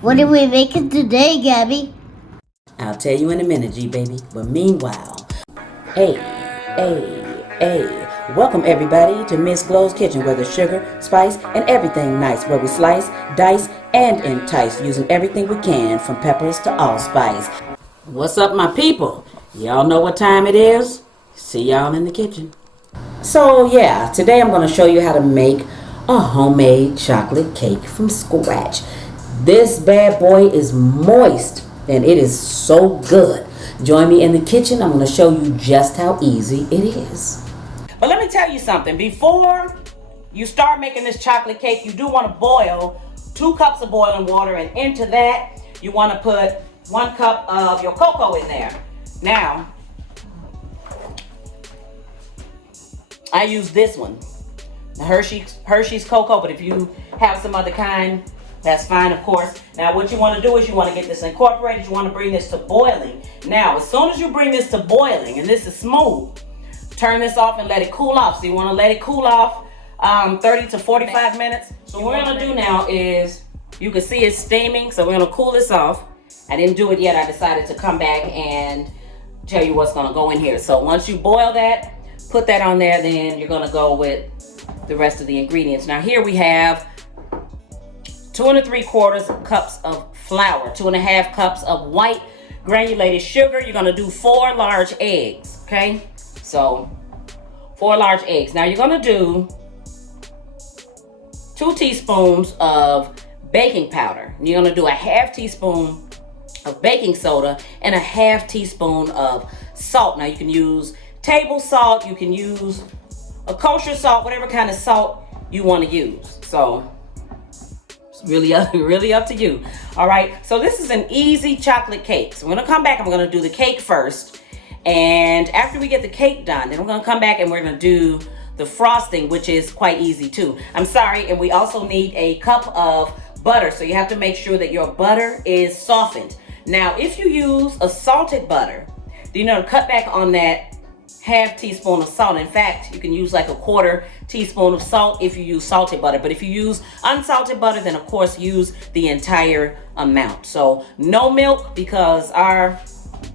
What are we making today, Gabby? I'll tell you in a minute, G baby. But meanwhile, hey, hey, welcome everybody to Miss Glow's Kitchen, where there's sugar, spice, and everything nice, where we slice, dice, and entice, using everything we can, from peppers to allspice. What's up, my people? Y'all know what time it is? See y'all in the kitchen. So yeah, today I'm going to show you how to make a homemade chocolate cake from scratch. This bad boy is moist and it is so good. Join me in the kitchen. I'm going to show you just how easy it is. But let me tell you something. Before you start making this chocolate cake, you do want to boil 2 cups of boiling water, and into that you want to put 1 cup of your cocoa in there. Now, I use this one, the Hershey's cocoa, but if you have some other kind, that's fine, of course. Now, what you want to do is you want to get this incorporated. You want to bring this to boiling. Now, as soon as you bring this to boiling and this is smooth, turn this off and let it cool off. So you want to let it cool off 30 to 45 minutes. So what we're going to do now is, you can see it's steaming, so we're going to cool this off. I didn't do it yet. I decided to come back and tell you what's going to go in here. So once you boil that, put that on there, then you're going to go with the rest of the ingredients. Now here we have 2 3/4 cups of flour, 2.5 cups of white granulated sugar. You're going to do 4 large eggs, okay? So 4 large eggs. Now you're going to do 2 teaspoons of baking powder. You're going to do a 1/2 teaspoon of baking soda and a 1/2 teaspoon of salt. Now you can use table salt, you can use a kosher salt, whatever kind of salt you want to use. So it's really up to you. All right, so this is an easy chocolate cake. So we're gonna come back and we're gonna do the cake first, and after we get the cake done, then we're gonna come back and we're gonna do the frosting, which is quite easy too. I'm sorry, and we also need a cup of butter, so you have to make sure that your butter is softened. Now, if you use a salted butter, you know, cut back on that 1/2 teaspoon of salt. In fact, you can use like a 1/4 teaspoon of salt if you use salted butter. But if you use unsalted butter, then of course use the entire amount. So no milk, because our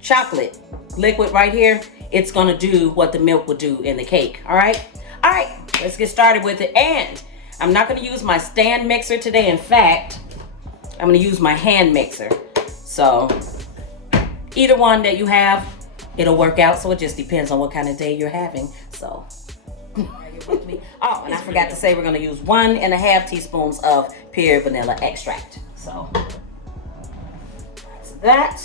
chocolate liquid right here, it's gonna do what the milk would do in the cake. All right, let's get started with it. And I'm not gonna use my stand mixer today. In fact, I'm gonna use my hand mixer. So either one that you have, it'll work out. So it just depends on what kind of day you're having. So are you with me? Oh, and I forgot to say, we're going to use 1.5 teaspoons of pure vanilla extract. So that's that.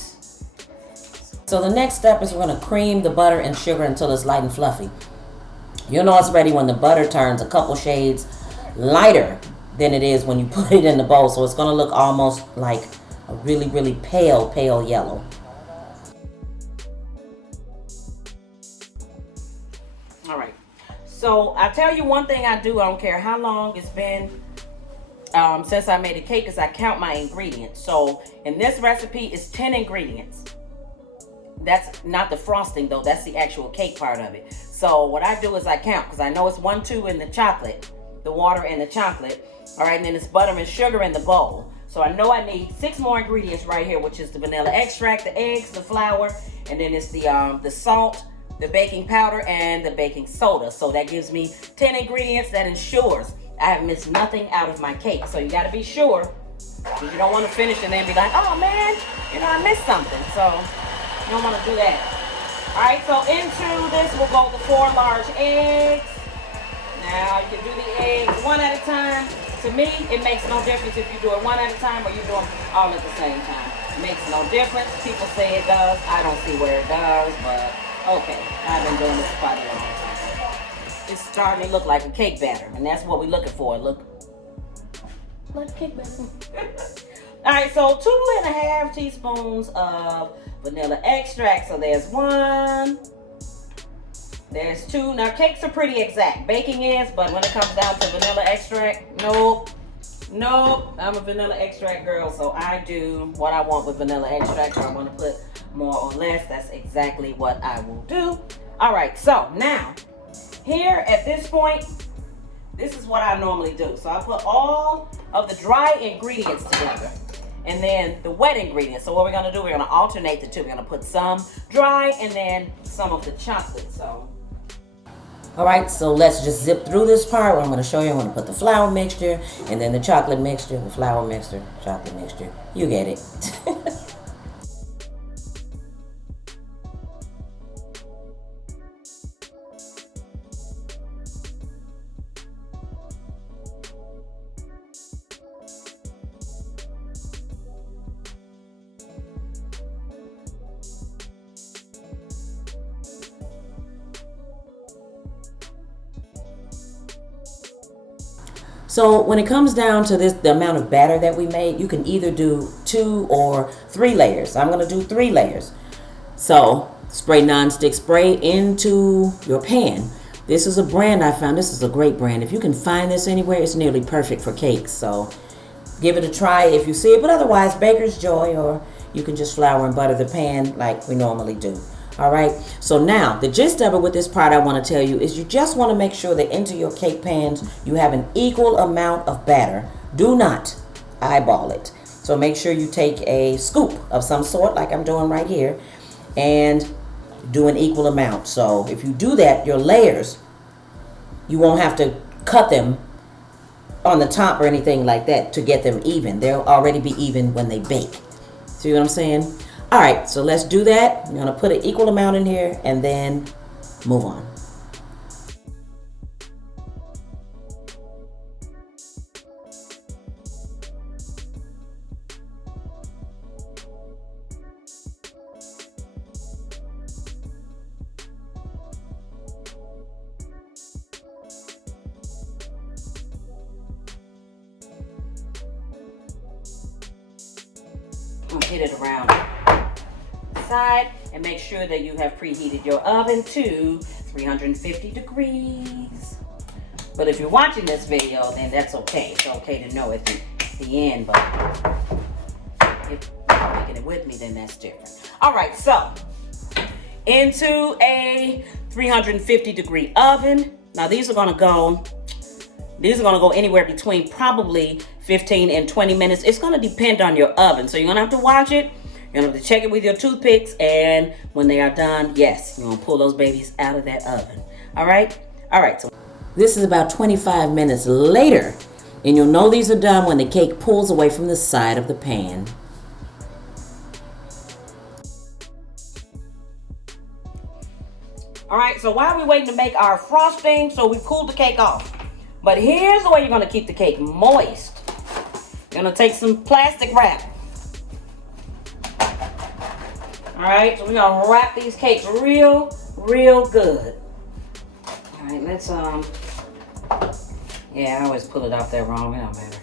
So the next step is we're going to cream the butter and sugar until it's light and fluffy. You'll know it's ready when the butter turns a couple shades lighter than it is when you put it in the bowl. So it's going to look almost like a really pale yellow. All right, so I tell you one thing I do, I don't care how long it's been since I made a cake, is I count my ingredients. So in this recipe, it's 10 ingredients. That's not the frosting though, that's the actual cake part of it. So what I do is I count, because I know it's 1, 2 in the chocolate, the water and the chocolate. All right, and then it's butter and sugar in the bowl. So I know I need 6 more ingredients right here, which is the vanilla extract, the eggs, the flour, and then it's the salt, the baking powder, and the baking soda. So that gives me 10 ingredients. That ensures I have missed nothing out of my cake. So you got to be sure, because you don't want to finish and then be like, oh man, you know, I missed something. So you don't want to do that. All right, so into this we'll go the 4 large eggs. Now you can do the eggs one at a time. To me, it makes no difference if you do it one at a time or you do them all at the same time. It makes no difference. People say it does. I don't see where it does, but okay, I've been doing this quite a long time. It's starting to look like a cake batter, and that's what we're looking for. Look like cake batter. All right, so 2.5 teaspoons of vanilla extract. So there's 1, there's 2. Now cakes are pretty exact. Baking is, but when it comes down to vanilla extract, nope. I'm a vanilla extract girl, so I do what I want with vanilla extract. If I want to put more or less, that's exactly what I will do. All right, so now here at this point, this is what I normally do. So I put all of the dry ingredients together, and then the wet ingredients. So what we're gonna do, we're gonna alternate the two. We're gonna put some dry and then some of the chocolate. So, all right, so let's just zip through this part. I'm gonna show you. I'm gonna put the flour mixture and then the chocolate mixture, the flour mixture, chocolate mixture. You get it. So when it comes down to this, the amount of batter that we made, you can either do 2 or 3 layers. I'm gonna do 3 layers. So spray nonstick spray into your pan. This is a brand I found. This is a great brand. If you can find this anywhere, it's nearly perfect for cakes. So give it a try if you see it. But otherwise, Baker's Joy, or you can just flour and butter the pan like we normally do. All right, so now the gist of it with this part I want to tell you is you just want to make sure that into your cake pans you have an equal amount of batter. Do not eyeball it. So make sure you take a scoop of some sort like I'm doing right here and do an equal amount. So if you do that, your layers, you won't have to cut them on the top or anything like that to get them even. They'll already be even when they bake. See what I'm saying? All right, so let's do that. I'm gonna put an equal amount in here and then move on. I'm gonna hit it around side and make sure that you have preheated your oven to 350 degrees. But if you're watching this video, then that's okay. It's okay to know at the end, but if you're making it with me, then that's different. All right, so into a 350 degree oven. Now these are gonna go anywhere between probably 15 and 20 minutes. It's gonna depend on your oven. So you're gonna have to watch it. You're gonna have to check it with your toothpicks, and when they are done, yes, you're gonna pull those babies out of that oven. All right? All right, so this is about 25 minutes later, and you'll know these are done when the cake pulls away from the side of the pan. All right, so while we're waiting to make our frosting, so we cooled the cake off. But here's the way you're gonna keep the cake moist. You're gonna take some plastic wrap. All right, so we're gonna wrap these cakes real good. All right, let's, yeah, I always pull it off there wrong. It don't matter.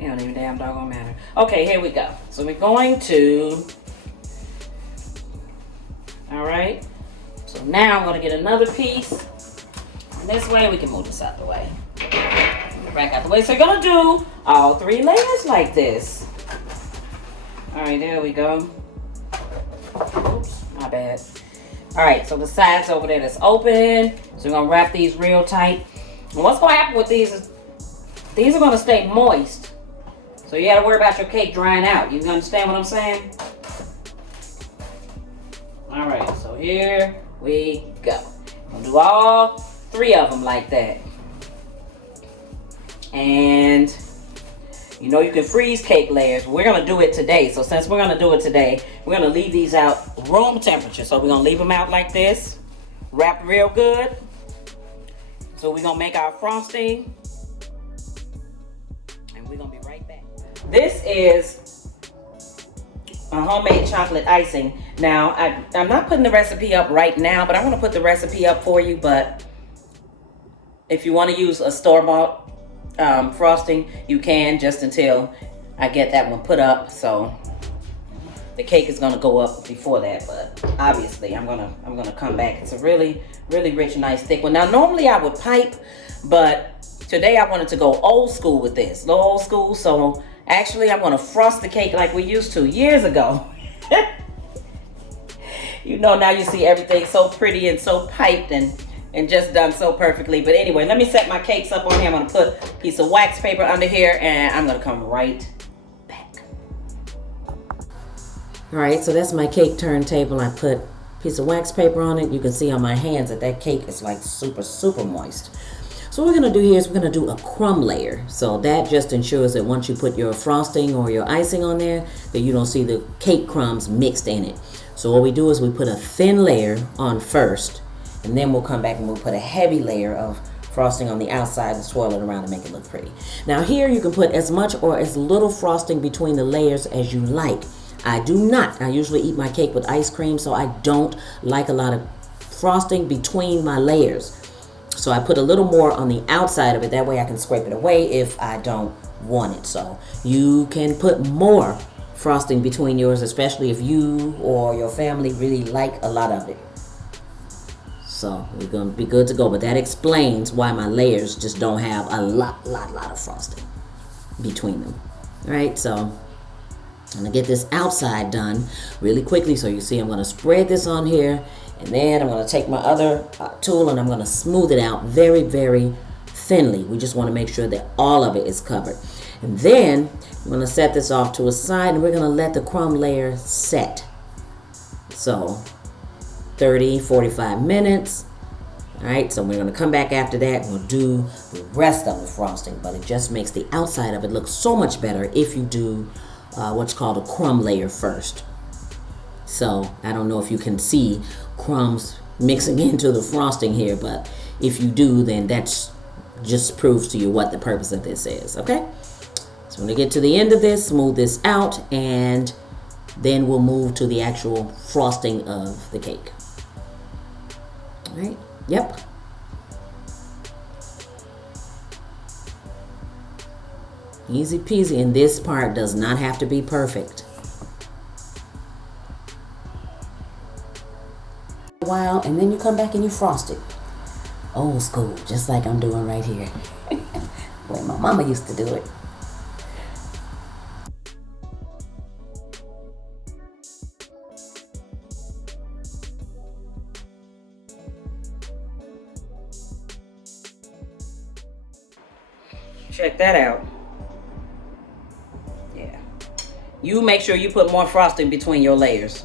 It don't even damn doggone matter. Okay, here we go. So we're going to, all right. So now I'm gonna get another piece. And this way we can move this out the way. Back out the way. So you're gonna do all 3 layers like this. All right, there we go. Oops, my bad. All right, so the sides over there that's open. So we're gonna wrap these real tight. And what's gonna happen with these is these are gonna stay moist. So you gotta worry about your cake drying out. You understand what I'm saying? All right, so here we go. I'm gonna do all 3 of them like that. And you know you can freeze cake layers. We're gonna do it today. So since we're gonna do it today, we're gonna leave these out room temperature. So we're gonna leave them out like this, wrapped real good. So we're gonna make our frosting, and we're gonna be right back. This is a homemade chocolate icing. Now, I'm not putting the recipe up right now, but I'm gonna put the recipe up for you. But if you wanna use a store-bought frosting, you can, just until I get that one put up. So the cake is gonna go up before that, but obviously I'm gonna come back. It's a really rich, nice, thick one. Now normally I would pipe, but today I wanted to go old school with this, a little old school. So actually I'm gonna frost the cake like we used to years ago. You know, now you see everything so pretty and so piped and just done so perfectly. But anyway, let me set my cakes up on here. I'm gonna put a piece of wax paper under here, and I'm gonna come right back. All right, so that's my cake turntable. I put a piece of wax paper on it. You can see on my hands that cake is like super, super moist. So what we're going to do here is we're going to do a crumb layer. So that just ensures that once you put your frosting or your icing on there, that you don't see the cake crumbs mixed in it. So what we do is we put a thin layer on first, and then we'll come back and we'll put a heavy layer of frosting on the outside and swirl it around to make it look pretty. Now here you can put as much or as little frosting between the layers as you like. I do not. I usually eat my cake with ice cream, so I don't like a lot of frosting between my layers. So I put a little more on the outside of it. That way I can scrape it away if I don't want it. So you can put more frosting between yours, especially if you or your family really like a lot of it. So we're going to be good to go. But that explains why my layers just don't have a lot of frosting between them. All right, so I'm going to get this outside done really quickly. So you see I'm going to spread this on here. And then I'm going to take my other tool and I'm going to smooth it out very, very thinly. We just want to make sure that all of it is covered. And then I'm going to set this off to a side and we're going to let the crumb layer set. So 30, 45 minutes. All right, so we're going to come back after that and we'll do the rest of the frosting. But it just makes the outside of it look so much better if you do what's called a crumb layer first. So I don't know if you can see crumbs mixing into the frosting here, but if you do, then that just proves to you what the purpose of this is, okay? So when we get to the end of this, smooth this out, and then we'll move to the actual frosting of the cake. All right, yep. Easy peasy, and this part does not have to be perfect. While, and then you come back and you frost it. Old school, just like I'm doing right here. When my mama used to do it. Check that out. Yeah. You make sure you put more frosting between your layers.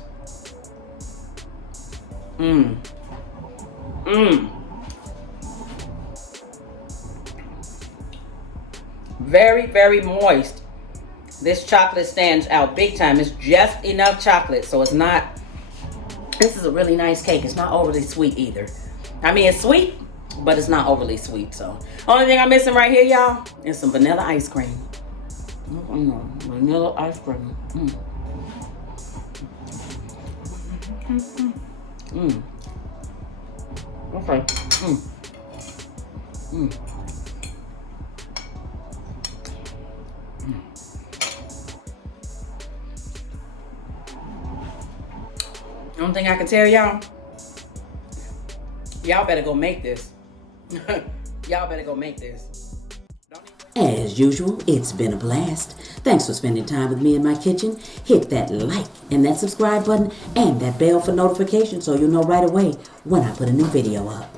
Very, very moist. This chocolate stands out big time. It's just enough chocolate, so it's not, this is a really nice cake. It's not overly sweet either. I mean, it's sweet, but it's not overly sweet. So only thing I'm missing right here, y'all, is some vanilla ice cream. Vanilla ice cream. Okay. Only thing I can tell y'all better go make this. Y'all better go make this. As usual, it's been a blast. Thanks for spending time with me in my kitchen. Hit that like and that subscribe button and that bell for notifications so you'll know right away when I put a new video up.